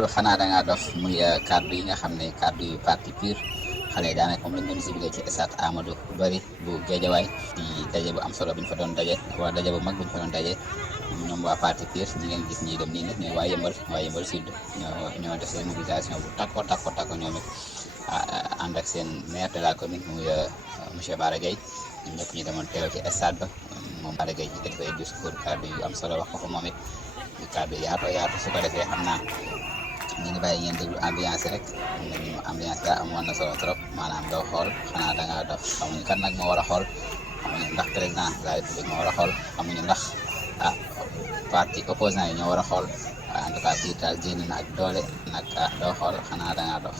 xool xanaa da ngaa dof muy kàddu yi nga xam ne kàddu yu parti PUR xale yi daanaka moom lañ doon ciblé ci stade Amadou Barry bu Guédiawaye di daje bu am solo bu ñu fa doon daje wala daje bu mag bu ñu fa doon daje ñoom waa parti PUR ñi ngeen gis ñii dem nii nag ñooy waa Yeumbeul Sud ñoo def seen mobilisation bu takko ñoom it ànd ak seen maire de la commune muy monsieur Bara Gaye ñoom ñëpp ñu demoon teew ci stade ba moom Bara Gaye ji def ay discours kàddu yu am solo wax ko fa moom it kàddu yaatu su ko defee xam naa ñu ngi bàyyi ngeen déglu ambiance rek ambiance daa amoon na solo trop maanaam doo xool xanaa da ngaa dof xamuñu kan nag moo war a xool xamuñu ndax président de la république moo war a xool xamuñu ndax parti opposant yi ñoo war a xool waaye en tout cas kii daal génn na ak doole nag doo xool xanaa da ngaa dof